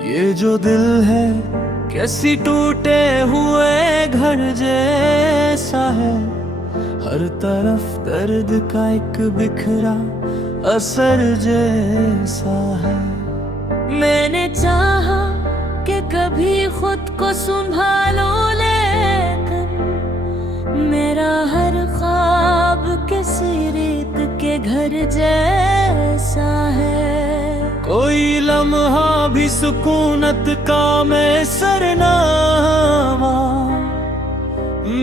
ये जो दिल है कैसी टूटे हुए घर जैसा है, हर तरफ दर्द का एक बिखरा असर जैसा है। मैंने चाहा कि कभी खुद को संभालो, लेकिन मेरा हर ख्वाब किसी रेत के घर जैसा है। कोई लम्हा भी सुकूनत का मैसर ना हुआ,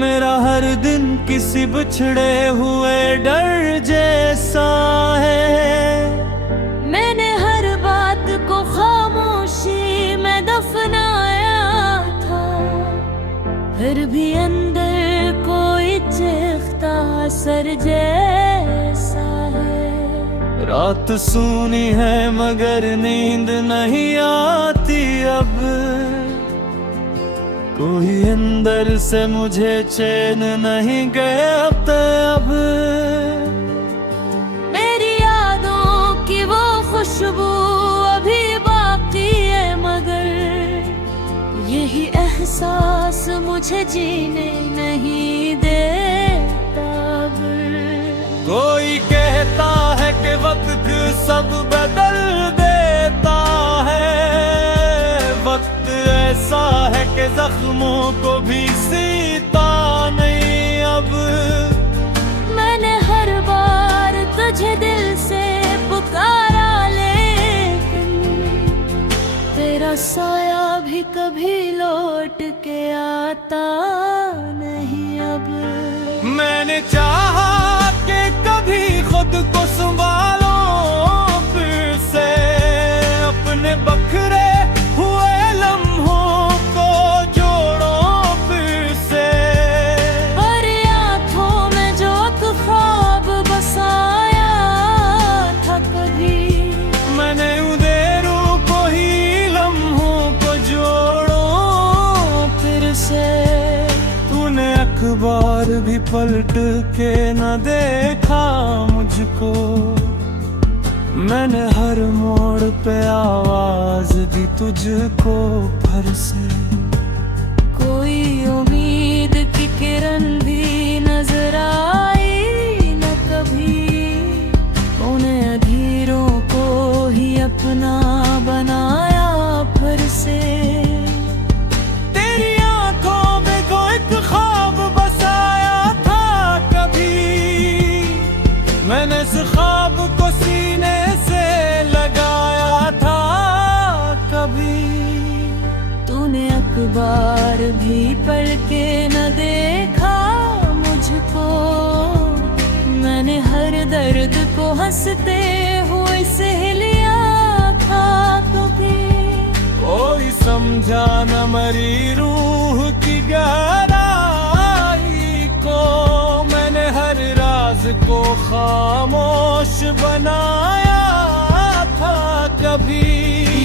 मेरा हर दिन किसी बिछड़े हुए डर जैसा है। मैंने हर बात को खामोशी में दफनाया था, फिर भी अंदर कोई चीखता असर जैसा है। रात सूनी है मगर नींद नहीं आती अब, कोई अंदर से मुझे चैन नहीं गया अब। मेरी यादों की वो खुशबू अभी बाकी है, मगर यही एहसास मुझे जीने नहीं देता अब। कोई कहता है कि वक्त सब बदल देता है, वक्त ऐसा है कि जख्मों को भी सीता नहीं अब। मैंने हर बार तुझे दिल से पुकारा, लेकिन तेरा साया भी कभी लौट के आता नहीं अब। मैंने चाहा कि कभी खुद को संभालो फिर से, अपने बखरे हुए लम्हों को जोड़ो फिर से। पर आँखों में जो ख्वाब बसाया था कभी, मैंने उधेरों को ही लम्हों को जोड़ो फिर से। तूने अखबार भी पलट के न देखा मुझको, मैंने हर मोड़ पे आवाज दी तुझको फिर से। कोई उम्मीद की किरण भी नजर आई न कभी, उन्हें अधीरों को ही अपना बनाया फिर से। तेरी आंखों में कोई ख्वाब बसाया था कभी, मैंने इस ख्वाब को सीने से लगाया था कभी। तूने अखबार भी पढ़ के न देखा मुझको, मैंने हर दर्द को हंसते हुए सह लिया था कभी। कोई समझा न मरी रूह की गहराई को, मैंने हर राज को खामोश बनाया था कभी।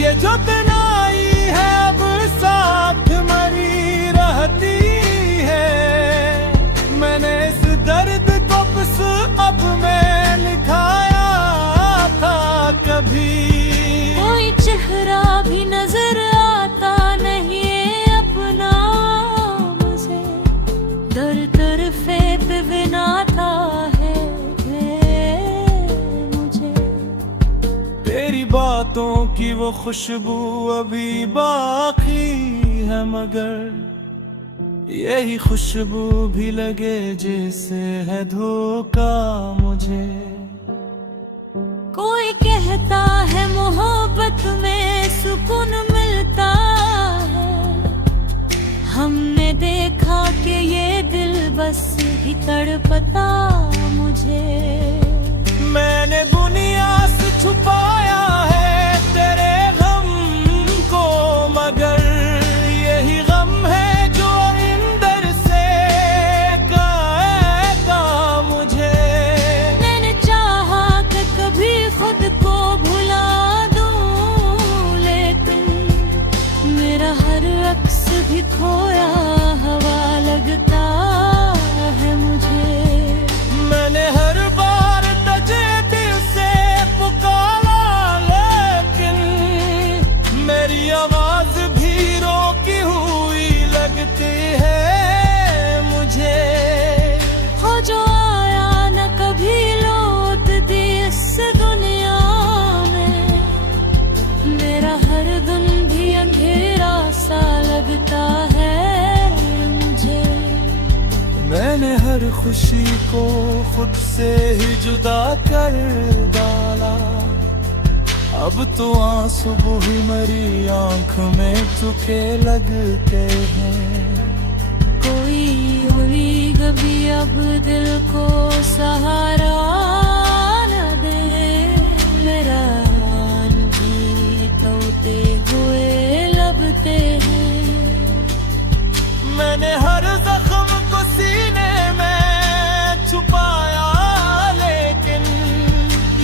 ये जो तन्हाई है अब साथ मरी रहती है, मैंने इस दर्द को बस अब में लिखाया था कभी। कोई चेहरा भी नजर आता नहीं अपना मुझे, दर तरफे पे बिनाता है मुझे। तेरी बातों की वो खुशबू अभी बाकी है, मगर यही खुशबू भी लगे जैसे है धोखा मुझे। कोई कहता है मोहब्बत में सुकून मिलता है, हमने देखा कि ये दिल बस ही तड़पता मुझे। मैंने दुनिया से छुपाया है तेरे गम को, मगर यही गम है जो अंदर से कहता मुझे। मैंने चाहा कि कभी खुद को भुला दूं, लेकिन मेरा हर अक्स भी खोया हवा लगता है मुझे। मैंने हर बार तुझे दिल से पुकारा, लेकिन मेरी आवाज मैंने हर खुशी को खुद से ही जुदा कर डाला। अब तो आंसू भी मरी आंख में चुके लगते हैं। कोई हुई कभी अब दिल को सहारा न दे, मेरा हाल भी टूटे हुए लगते हैं। मैंने हर जख्म को सीने में छुपाया, लेकिन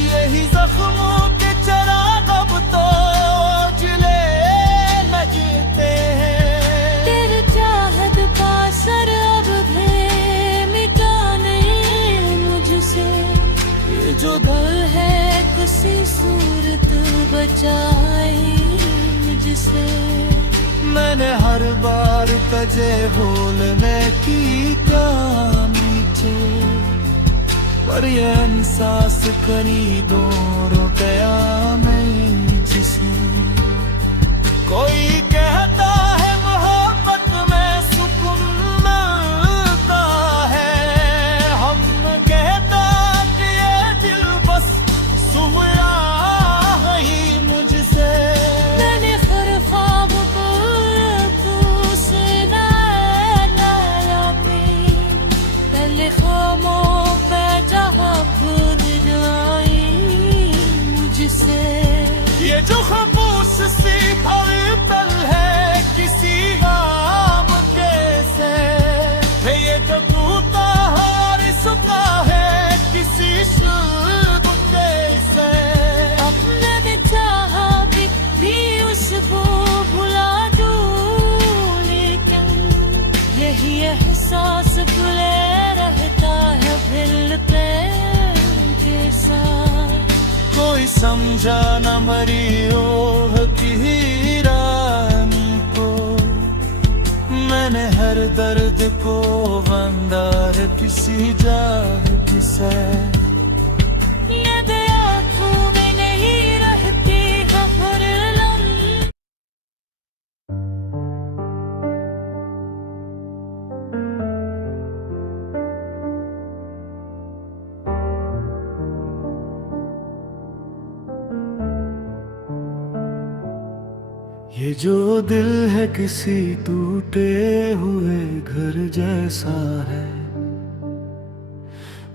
यही जख्मों के चराग अब तो जले लगते हैं। तेरे चाहत का असर अब भी मिटा नहीं मुझसे, ये जो दिल है किसी सूरत बचाई मुझसे। मैंने हर बार तजे भूलने की क्या नीचे, पर ये एहसास खरीदों रुपया नहीं जिसे। कोई कहता है मोहब्बत में सुकून मिलता है, हम कहता कि ये दिल बस सोया ही मुझसे। मैंने हर ख्वाब को तू से नाया पे, पहले ख्वाबों पे जहाँ खुद जाई मुझसे। ये जो खामोश सी पल है किसी गाम कैसे, ये जो टूटा हार सुता है किसी शुभ कैसे। अपने ने चाहा भी उसको भुला दूं, लेकिन यही एहसास भुले रहता है दिल प्रेम के साथ। कोई समझा न मरी ओह की रानी को, मैंने हर दर्द को बंदा है किसी जाह से। याद आँखों में नहीं रहती हर लम्हे। ये जो दिल है किसी टूटे हुए घर जैसा है,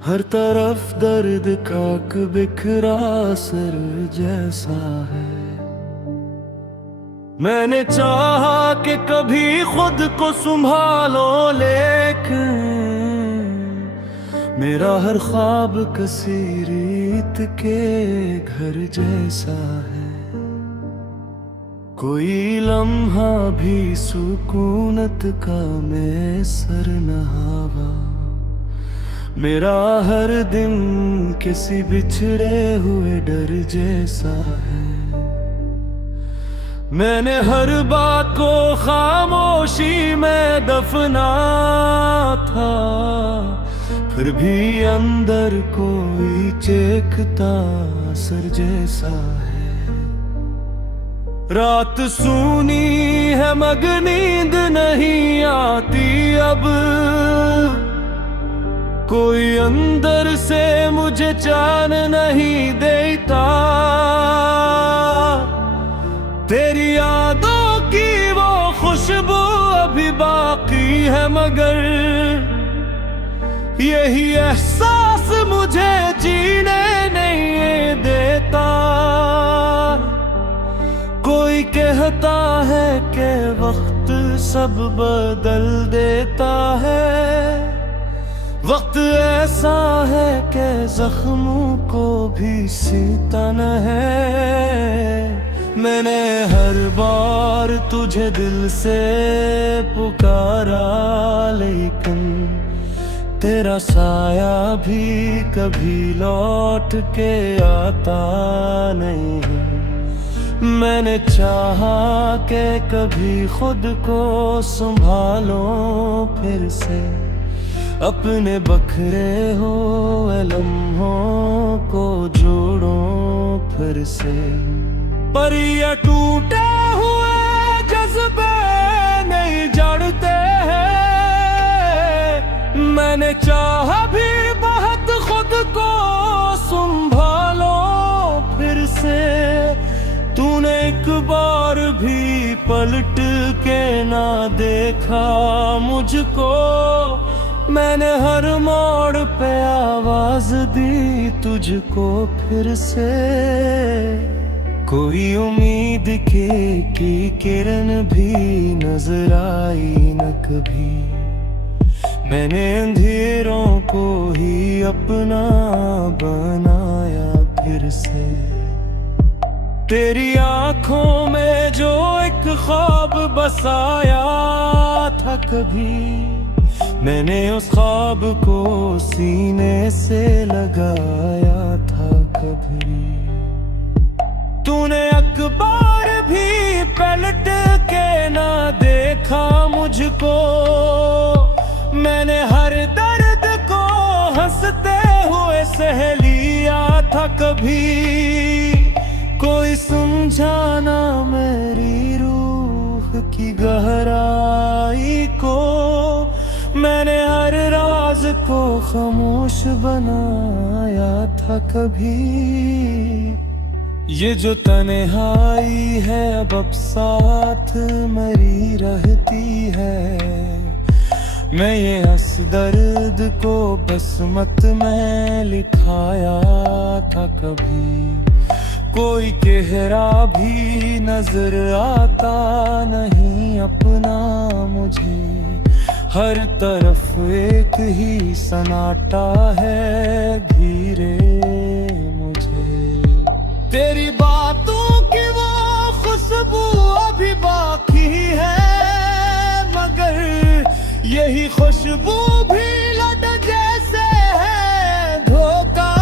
हर तरफ दर्द का बिखरा सर जैसा है। मैंने चाहा कि कभी खुद को संभालो, लेकिन मेरा हर ख्वाब किसी रीत के घर जैसा है। कोई लम्हा भी सुकूनत का मैं सर नहावा, मेरा हर दिन किसी बिछड़े हुए डर जैसा है। मैंने हर बात को खामोशी में दफना था, फिर भी अंदर कोई चेखता सर जैसा है। रात सूनी है मगर नींद नहीं आती अब, कोई अंदर से मुझे चैन नहीं देता। तेरी यादों की वो खुशबू अभी बाकी है, मगर यही एहसास मुझे जीने नहीं देता। कोई कहता है कि वक्त सब बदल देता है, वक्त ऐसा है कि जख्मों को भी सीता न है। मैंने हर बार तुझे दिल से पुकारा, लेकिन तेरा साया भी कभी लौट के आता नहीं। मैंने चाहा कि कभी खुद को संभालो फिर से, अपने बखरे हुए लम्हों को जोड़ो फिर से। पर ये टूटे हुए जज्बे नहीं जड़ते हैं, मैंने मैंने चाहा भी बहुत खुद को संभालो फिर से, तूने एक बार भी पलट के ना देखा मुझको। मैंने हर मोड़ पे आवाज दी तुझको फिर से, कोई उम्मीद की किरण भी नजर आई न कभी। मैंने अंधेरों को ही अपना बनाया फिर से, तेरी आंखों में जो एक ख्वाब बसाया था कभी, मैंने उस ख्वाब को सीने से लगाया था कभी। तूने अखबार भी पलट के ना देखा मुझको, मैंने हर दर्द को हंसते हुए सह लिया था कभी। कोई समझाना मेरी रूह की गहराई को, मैंने हर राज को खामोश बनाया था कभी। ये जो तन्हाई है अब साथ मेरी रहती है, मैं ये हंस दर्द को बसमत में लिखाया था कभी। कोई गहरा भी नजर आता नहीं अपना मुझे, हर तरफ एक ही सन्नाटा है घिरे मुझे। तेरी बातों की वो खुशबू अभी बाकी है, मगर यही खुशबू भी लट जैसे है धोखा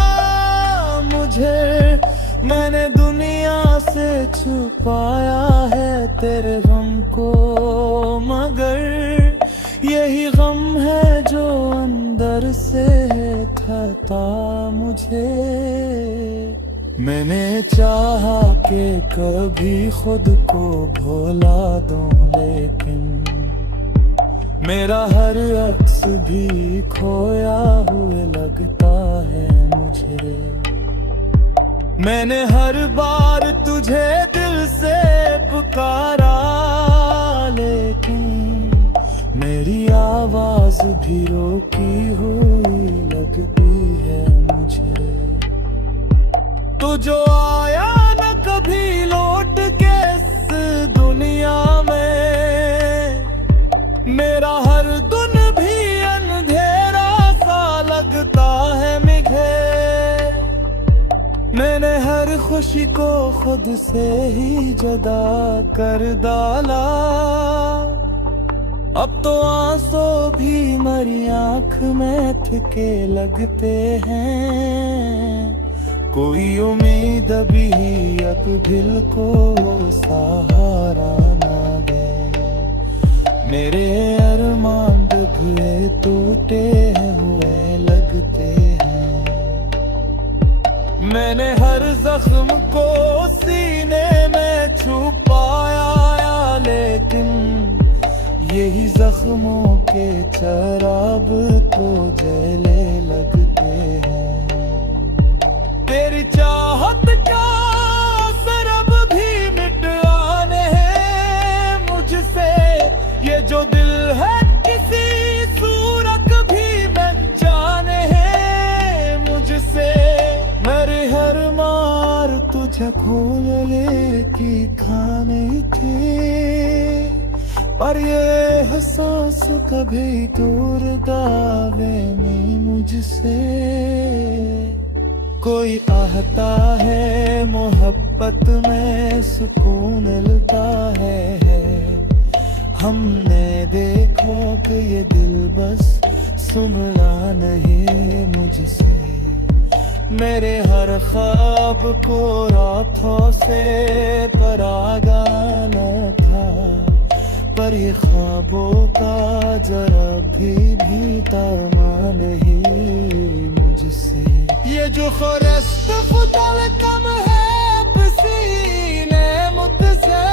मुझे। मैंने दुनिया से छुपाया है तेरे गम को, मगर यही गम है जो अंदर से खाता मुझे। मैंने चाहा कि कभी खुद को भुला दूं, लेकिन मेरा हर अक्स भी खोया हुए लगता है मुझे। मैंने हर बार तुझे दिल से पुकारा, लेकिन मेरी आवाज भी रोकी हुई लगती है मुझे। तू जो आया न कभी लौट के इस दुनिया में, मेरा हर दिन भी अंधेरा सा लगता है मुझे। मैंने हर खुशी को खुद से ही जुदा कर डाला, अब तो आंसू भी मेरी आंख में थके लगते हैं। कोई उम्मीद भी अब दिल को सहारा ना दे, मेरे अरमान डूबे टूटे हुए लगते हैं। मैंने हर जख्म को सीने में छुपाया, लेकिन यही जख्मों के चराब तो जले लगते हैं। तेरी चाहत का असर अब भी मिट आने हैं मुझसे, ये जो दिल है किसी सूरत भी बन जाने हैं मुझसे। मेरे हर मार तुझे खोले की खाने थे, पर ये एहसास कभी दूर दावे नहीं मुझसे। कोई कहता है मोहब्बत में सुकून मिलता है, हमने देखो कि ये दिल बस सुनना नहीं मुझसे। मेरे हर ख्वाब को रातों से परागा न था, पर ये ख्वाबों का जरा भी तमा नहीं मुझसे। ये जो फरस्त फुदल कम है पसीने मुझसे,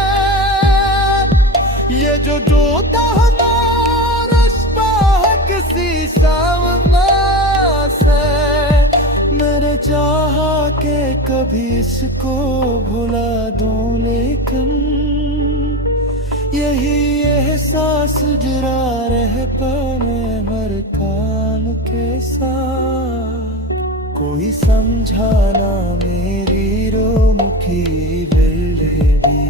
ये जो जोता हमारा रिश्ता है किसी सामने चाहा कि कभी इसको भुला दूं, लेकिन यही एहसास जरा रह पाने मर काल के साथ। कोई समझाना मेरी रोमुखी वेले भी।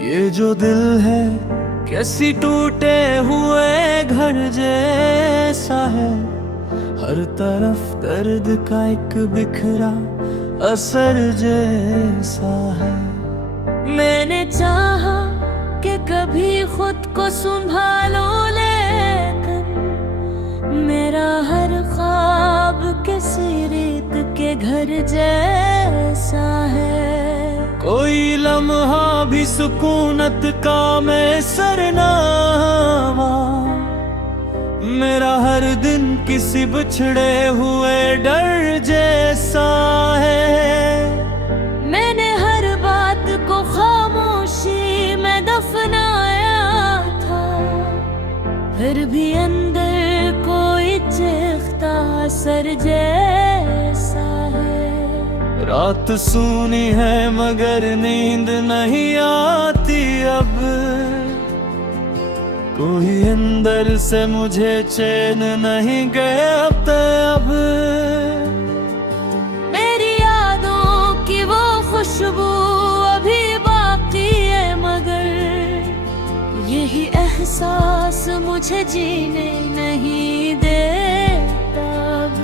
ये जो दिल है कैसी टूटे हुए घर जैसा है, हर तरफ दर्द का एक बिखरा असर जैसा है। मैंने चाहा कि कभी खुद को संभालो, लेकिन मेरा हर ख्वाब किसी रेत के घर जैसा है। कोई लम्हा भी सुकूनत का मैसर ना हुआ, मेरा हर दिन किसी बिछड़े हुए डर जैसा है। मैंने हर बात को खामोशी में दफनाया था, फिर भी अंदर कोई चीखता असर जैसा है। रात सूनी है मगर नींद नहीं आती अब, कोई अंदर से मुझे चैन नहीं गया अब। मेरी यादों की वो खुशबू अभी बाकी है, मगर यही एहसास मुझे जीने नहीं देता अब।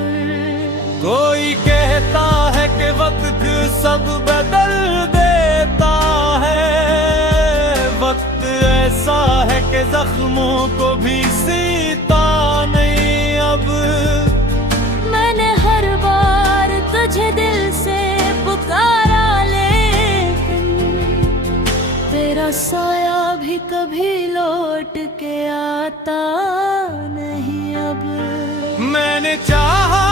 कोई कहता है कि वक्त सब बदल देता है, वक्त ऐसा है कि जख्मों को भी सीता नहीं अब। मैंने हर बार तुझे दिल से पुकारा, लेकिन तेरा साया भी कभी लौट के आता नहीं अब। मैंने चाहा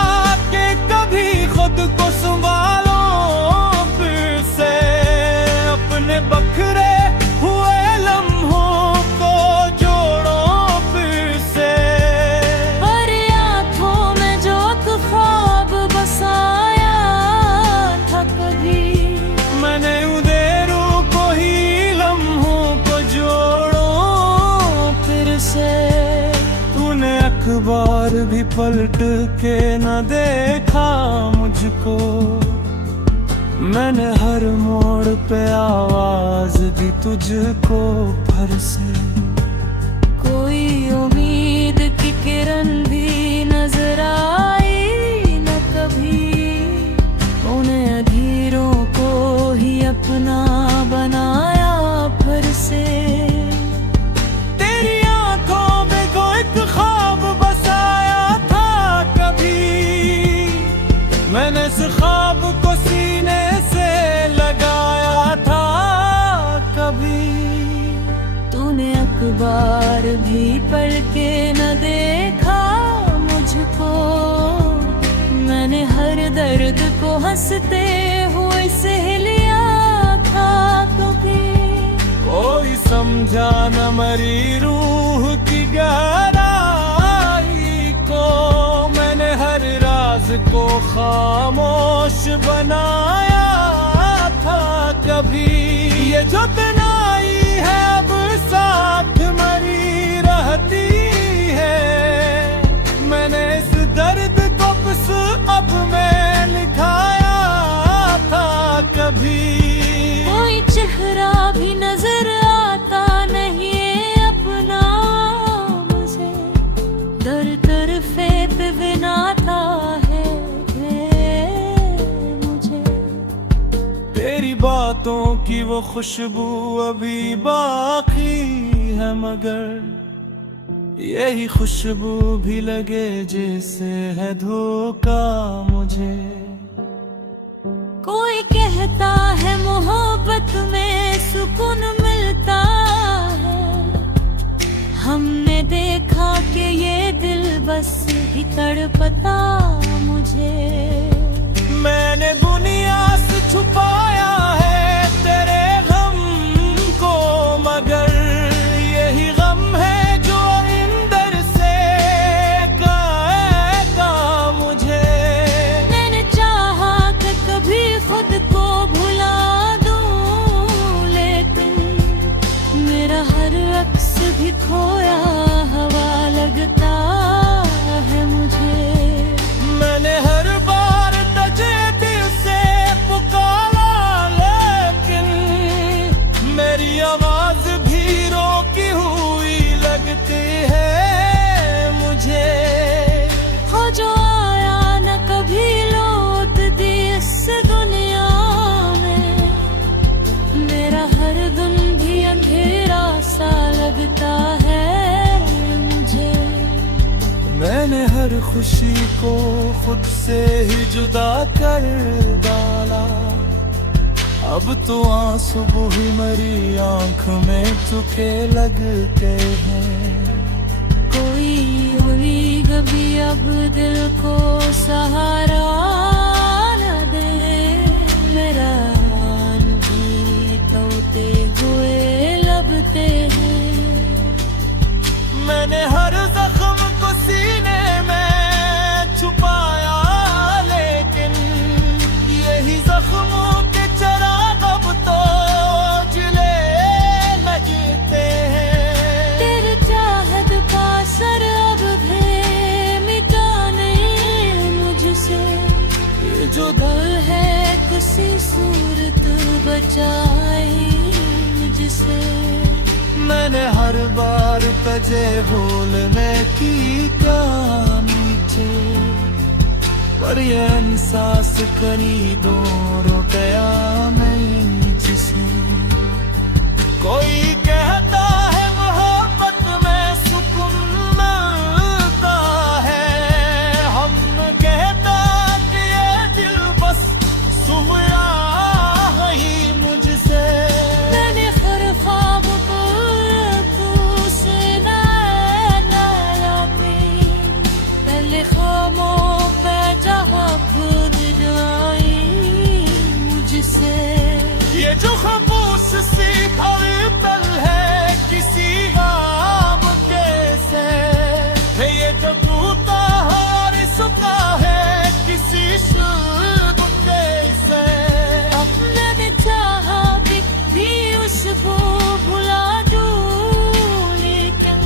कि कभी खुद को संभालो फिर से, अपने बखरे हुए लम्हों को जोड़ो फिर से। पर आँखों में जो ख्वाब बसाया था कभी, मैंने उधेरू को ही लम्हों को जोड़ो फिर से। तूने अखबार भी पलट के न देखा मुझको, मैंने हर मोड़ पे आवाज दी तुझको फिर से। कोई उम्मीद की किरण भी नजर आई न कभी, उन्हें अधीरों को ही अपना बनाया फिर से। तेरी आंखों में कोई एक ख्वाब बसाया था कभी, मैंने इस ख्वाब को सीने से लगाया था कभी। तूने अखबार भी पढ़ के न देखा मुझको, मैंने हर दर्द को हंसते हुए सह लिया था कभी। कोई समझा न मरी रूह की गहराई को, मैंने हर राज को खामोश बनाया था कभी। ये जो तन्हाई है अब साथ मरी रहती है, मैंने इस दर्द को बस अब मैं लिखाया था कभी। कोई चेहरा भी नजर आता नहीं अपना मुझे, दर तरफे पे बिनाता है मुझे। तेरी बातों की वो खुशबू अभी बाकी है, मगर यही खुशबू भी लगे जैसे है धोखा मुझे। कोई कहता है मोहब्बत में सुकून मिलता है, हमने देखा कि ये दिल बस ही तड़पता मुझे। मैंने दुनिया से छुपाया है तेरे गम को, मगर यही गम है जो अंदर से गाएगा मुझे। मैंने चाहा कि कभी खुद को भुला दूं, लेकिन मेरा हर अक्स भी खोया हवा लगता है मुझे। मैंने हर बार तजे दिल से पुकारा, लेकिन मेरी आवाज भी रोकी हुई लगती है मुझे। हो जो आया न कभी लौट दी इस दुनिया में, मेरा हर दिन भी अंधेरा सा लगता है मुझे। मैंने हर खुशी को खुद से ही जुदा कर डाला, अब तो आंसू भी मरी आंख में चुके लगते हैं। कोई हुई कभी अब दिल को सहारा न दे, मेरा भी तोते हुए लगते हैं। मैंने हर जख्म को सीने में छुपाया, लेकिन यही जख्मों के चिराग अब तो जले लगते हैं। तेरे चाहत का असर अब भी मिटा नहीं मुझसे, ये जो दिल है किसी सूरत बचाई मुझसे। मैंने हर बार तजे भूलने की क्या नीचे, पर ये एहसास खरीदो रुपया नहीं जिसे। कोई कहता है मोहब्बत में सुकून मिलता है, हम कहता कि ये दिल बस सोया ही मुझसे। मैंने हर ख्वाब को से नया पे, पहले ख्वाबों पे जहाँ खुद जाई मुझसे। ये जो खामोश सी पल है किसी गाम कैसे, ये जो टूटा हार सुखा है किसी शुद्ध कैसे। अपने ने चाहा भी उसको भुला दूं, लेकिन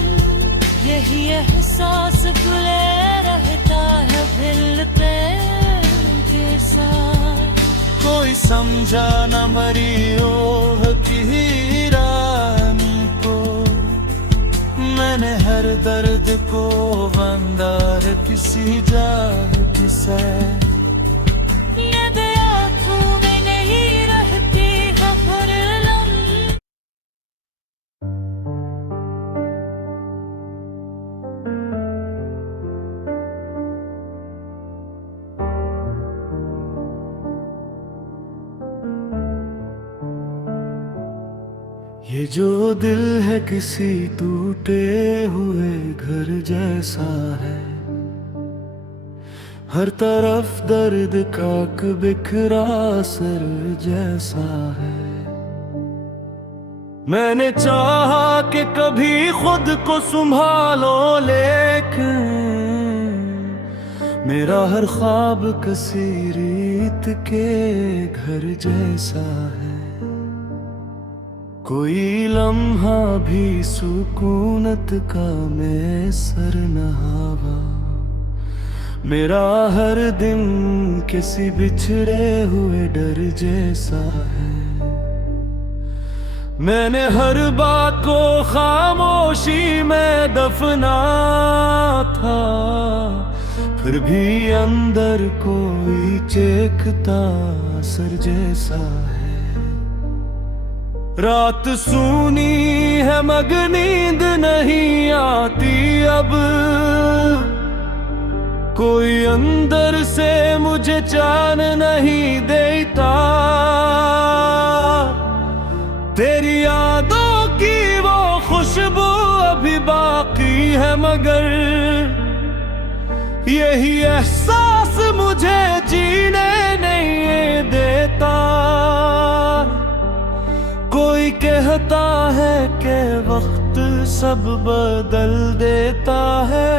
यही एहसास खुले रहता है दिल प्रेम के साथ। कोई समझा न मरी ओह की रानी को, मैंने हर दर्द को वंदार किसी जाह से। ये आँखों में नहीं रहती है हर लम्हे। ये जो दिल है किसी टूटे हुए घर जैसा है, हर तरफ दर्द का बिखरा सर जैसा है। मैंने चाहा कि कभी खुद को संभालो, लेकिन मेरा हर ख्वाब किसी रीत के घर जैसा है। कोई लम्हा भी सुकूनत का मैसर न हवा, मेरा हर दिन किसी बिछड़े हुए डर जैसा है। मैंने हर बात को खामोशी में दफना था, फिर भी अंदर कोई चेखता सर जैसा है। रात सूनी है मगर नींद नहीं आती अब, कोई अंदर से मुझे चैन नहीं देता। तेरी यादों की वो खुशबू अभी बाकी है, मगर यही एहसास मुझे जीने नहीं देता। कोई कहता है कि वक्त सब बदल देता है।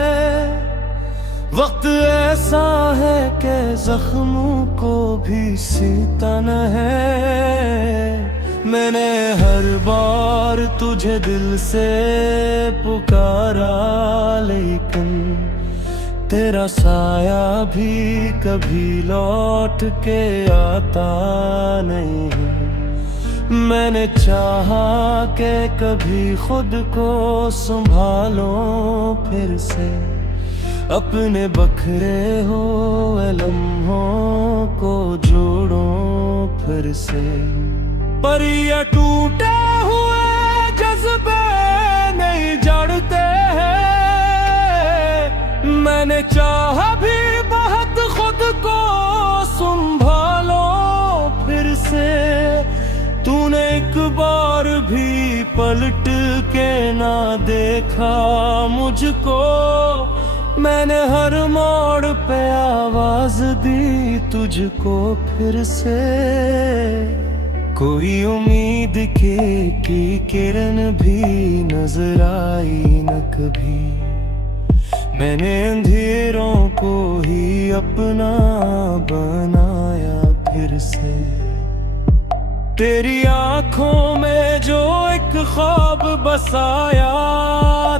वक्त ऐसा है कि जख्मों को भी सीता न है। मैंने हर बार तुझे दिल से पुकारा, लेकिन तेरा साया भी कभी लौट के आता नहीं। मैंने चाहा कि कभी खुद को संभालो फिर से, अपने बखरे हुए लम्हों को जोड़ो फिर से। पर ये टूटे हुए जज्बे नहीं जड़ते हैं। मैंने चाहा भी बहुत खुद को संभालो फिर से। तूने एक बार भी पलट के ना देखा मुझको। मैंने हर मोड़ पे आवाज दी तुझको फिर से। कोई उम्मीद की किरण भी नजर आई न कभी। मैंने अंधेरों को ही अपना बनाया फिर से। तेरी आंखों में जो एक ख्वाब बसाया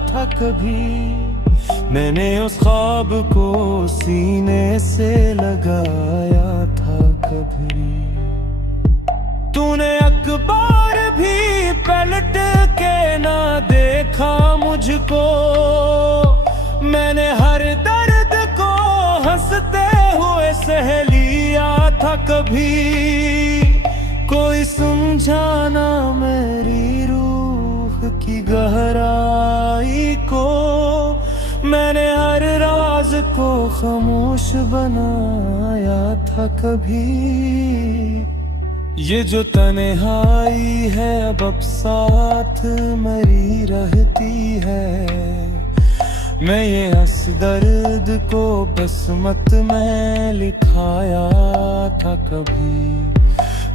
था कभी, मैंने उस ख्वाब को सीने से लगाया था कभी। तूने अखबार भी पलट के ना देखा मुझको। मैंने हर दर्द को हंसते हुए सह लिया था कभी। कोई समझाना मेरी रूह की गहराई को। मैंने हर राज को खामोश बनाया था कभी। ये जो तन्हाई है अब साथ मेरी रहती है। मैं ये हंस दर्द को बसमत में लिखाया था कभी।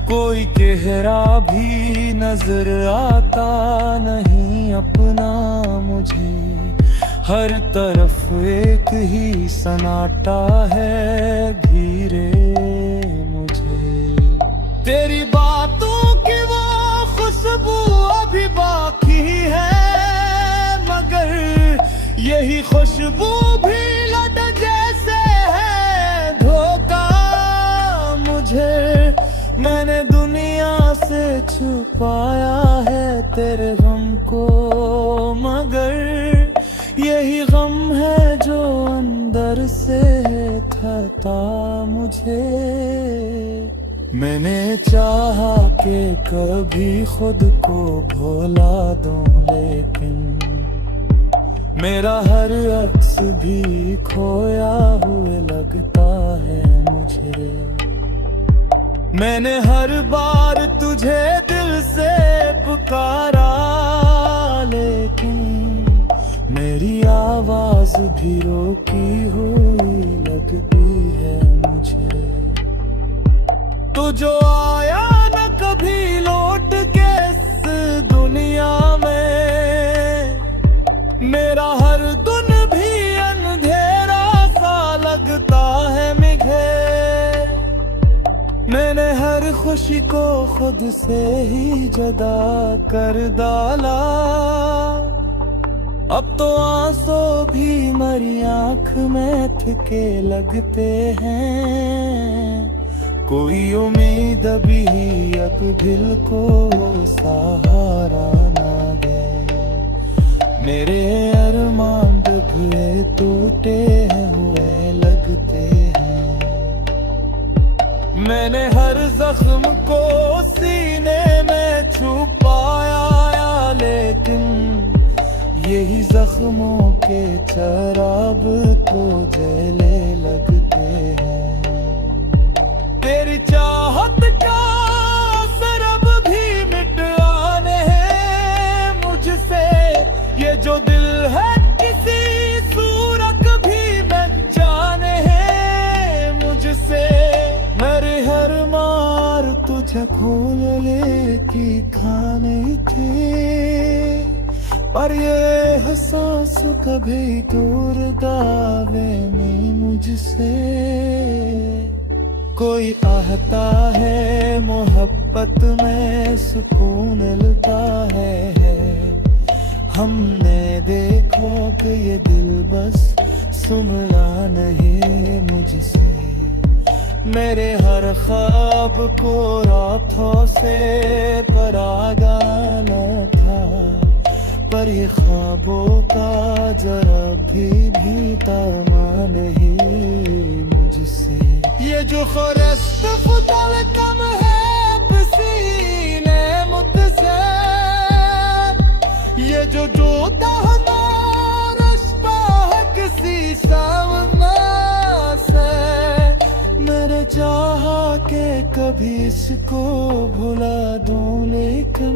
कोई गहरा भी नजर आता नहीं अपना मुझे। हर तरफ एक ही सन्नाटा है घिरे मुझे। तेरी बातों की वो खुशबू अभी बाकी है, मगर यही खुशबू भी लट जैसे है धोखा मुझे। मैंने दुनिया से छुपाया है तेरे गम को, मगर यही गम है जो अंदर से खाता मुझे। मैंने चाहा कि कभी खुद को भुला दूं, लेकिन मेरा हर अक्स भी खोया हुए लगता है मुझे। मैंने हर बार तुझे दिल से पुकारा, लेकिन मेरी आवाज भी रोकी हुई लगती है मुझे। तू जो आया न कभी लौट के इस दुनिया में, मेरा हर दिन भी अंधेरा सा लगता है मुझे। मैंने हर खुशी को खुद से ही जुदा कर डाला। अब तो आंसू भी मेरी आंख में थके लगते हैं। कोई उम्मीद भी अब दिल को सहारा ना दे। मेरे अरमान डूबे टूटे हुए लगते हैं। मैंने हर जख्म को सीने में छुपाया, लेकिन यही जख्मों के चराब तो जले लगते हैं। तेरी चाहत का असर अब भी मिट आने हैं मुझसे। ये जो दिल है किसी सूरत भी बन जाने हैं फूल लेके खाने थे, पर ये एहसास कभी दूर दावे नहीं मुझसे। कोई आता है मोहब्बत में सुकून मिलता है, हमने देखो कि ये दिल बस सुनना नहीं मुझसे। मेरे हर ख्वाब को रातों से परागाना था, पर ये ख्वाबों का जरा भी तमा नहीं मुझसे। ये जो फरस्त फुतल कम है पसीने मुझसे, ये जो जोता हमारा है किसी सावना से। मेरे चाहा के कभी इसको भुला दूं, लेकिन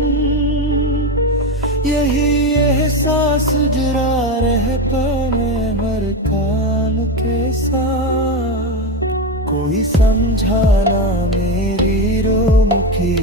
यही एहसास जुड़ा रह पाने हर काल के साथ। कोई समझाना मेरी रोम की